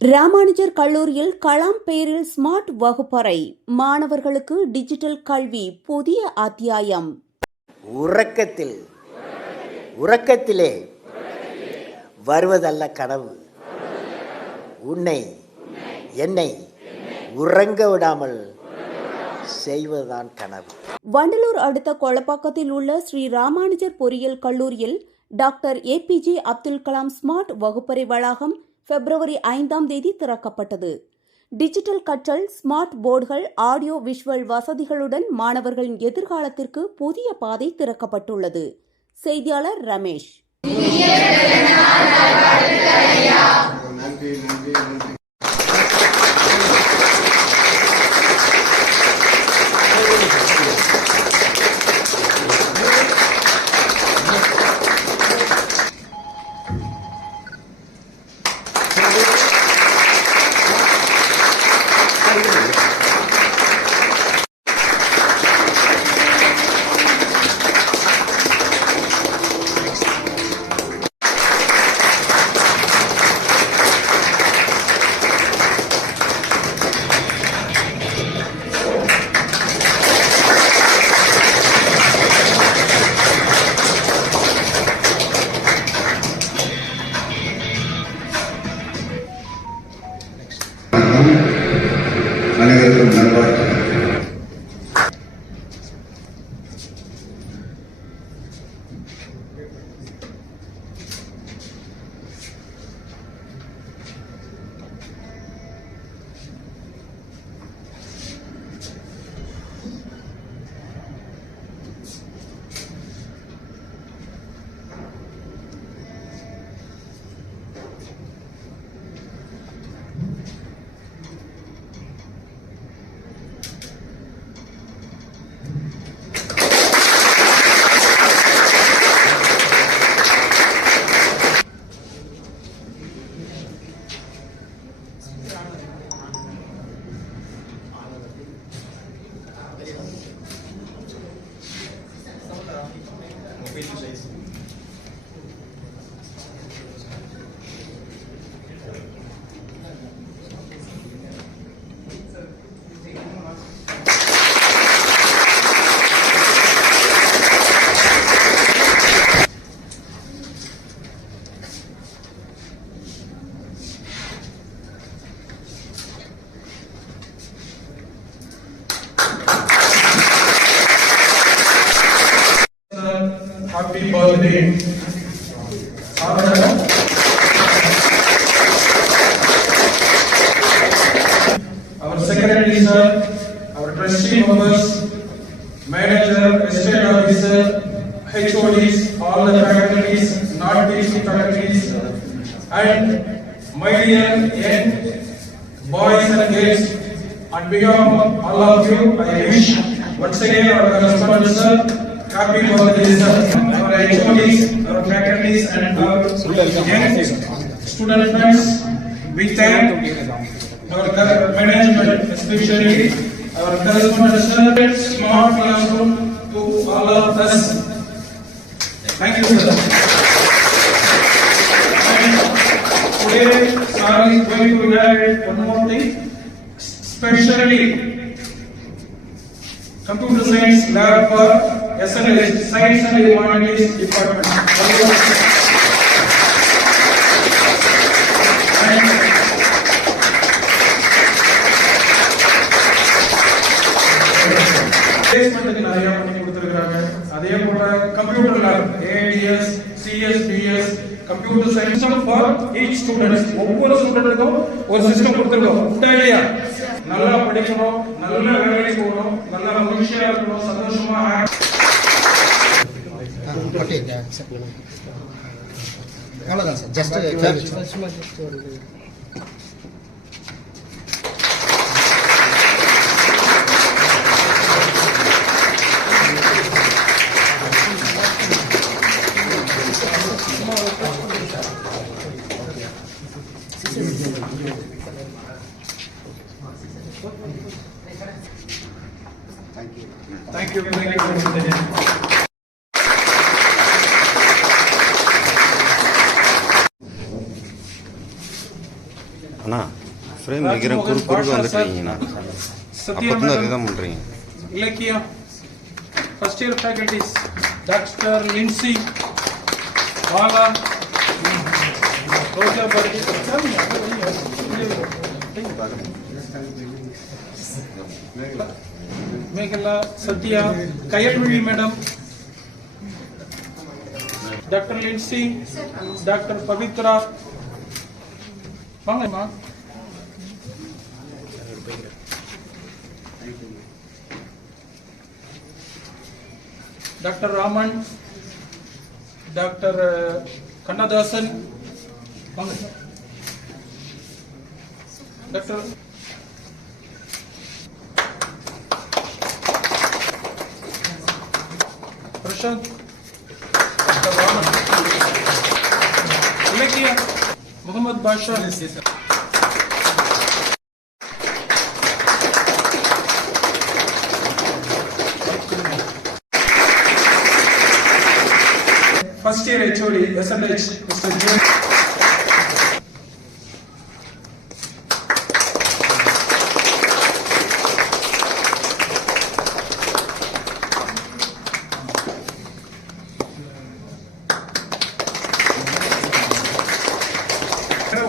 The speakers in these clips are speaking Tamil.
ராமானுஜர் கல்லூரியில் கலாம் பெயரில் ஸ்மார்ட் வகுப்பறை, மாணவர்களுக்கு டிஜிட்டல் கல்வி புதிய அத்தியாயம். உறக்கத்திலே வருவதல்ல கனவு, என்னை உறங்க விடாமல் செய்வதுதான் கனவு. வண்டலூர் அடுத்த கொளப்பாக்கத்தில் உள்ள ஸ்ரீ ராமானுஜர் பொறியியல் கல்லூரியில் doctor APJ Abdul Kalam smart வகுப்பறை வளாகம் பிப்ரவரி 5ஆம் தேதி திறக்கப்பட்டது. டிஜிட்டல் கற்றல், ஸ்மார்ட் போர்டுகள், ஆடியோ விஷுவல் வசதிகளுடன் மாணவர்களின் எதிர்காலத்திற்கு புதிய பாதை திறக்கப்பட்டுள்ளது. செய்தியாளர் ரமேஷ். அனைவருக்கும் நல்வாழ்த்துக்கள். Happy birthday. Our secretary sir, our trustee members, manager, estate officer, HODs, all the faculties, not teaching faculties, and my dear young boys and girls, on behalf of all of you, I wish once again our correspondent sir, happy birthday sir. Our HODs, our faculties and our young student friends, we thank our management, especially our correspondent sir, smart classroom to all of us. Thank you sir. And today sir is going to add one more thing, especially computer science lab for SNH, Science and Humanities Department. Placement நிறைய பண்ணி கொடுத்திருக்காங்க. அதே போல computer lab, ADS, CS, BS, computer science for each students. ஒவ்வொரு ஸ்டூடெண்ட்டுக்கும் ஒரு சிஸ்டம் கொடுத்திருக்கோம். உண்டா இல்லையா? நல்லா படிக்கணும், நல்ல வேலைக்கு போகணும், நல்ல மகிழ்ச்சியா இருக்கணும், சந்தோஷமா அவ்வளோதான் sir. Just Thank you. Anna frame வைக்கிற குறுக்க வந்துட்டுருக்கீங்கண்ணா சத்யா அப்போ தான் மேடம், இதுதான் பண்ணுறீங்க. Ilakkiya, first year faculties, Dr. Lindsay, Bala, Roja Bharti, Meghala, Satya, Kayalvili madam, Dr. Lindsay, Dr. Pavitra, வாங்கம்மா. Dr. Raman, Dr. Kannadasan, Dr. Prashant, Dr. Raman, Ilakia, Muhammad Basha, first year HOD, SNH, Mr. June.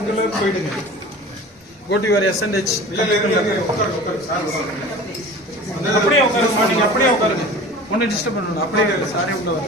உங்களுக்கு போயிடுங்க. Go to your SNH. அப்படியே உட்காருங்க, நீங்க அப்படியே உட்காருங்க. ஒன்னும் டிஸ்டர்ப் பண்ணணும், அப்படியே சாரே உள்ள வர.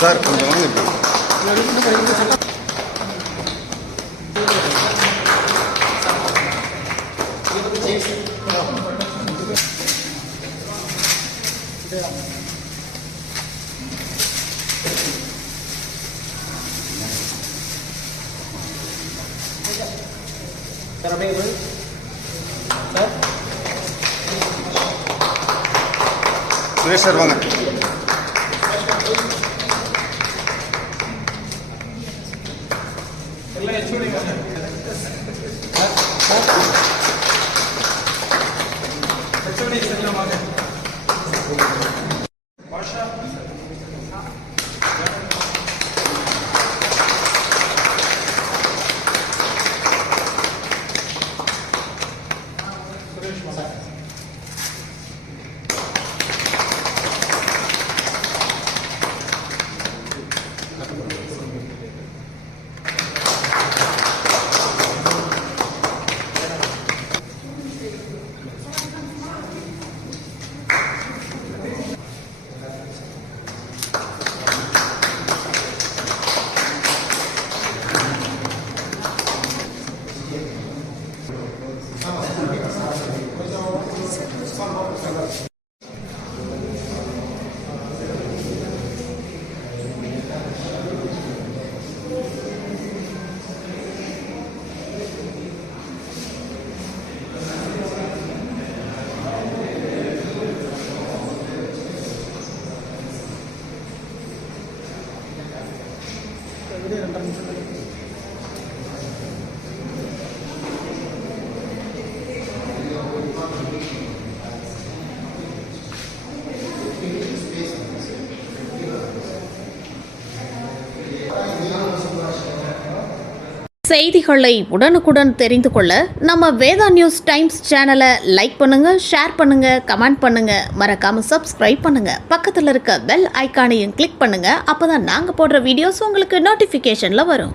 சார் கொஞ்சம் வாங்க இப்படி. சுரேஷ் சார் வாங்க. எல்லாம் HOD வாங்க. HOD எல்லாம் வாங்க. பாஷா, சுரேஷ் வாங்க. செய்திகளை உடனுக்குடன் தெரிந்து கொள்ள நம்ம வேதா நியூஸ் டைம்ஸ் சேனலை லைக் பண்ணுங்க, ஷேர் பண்ணுங்க, கமெண்ட் பண்ணுங்க, மறக்காம சப்ஸ்கிரைப் பண்ணுங்க. பக்கத்தில் இருக்க பெல் ஐகானையும் கிளிக் பண்ணுங்க. அப்பதான் நாங்க போடுற வீடியோஸ் உங்களுக்கு நோட்டிபிகேஷன்ல வரும்.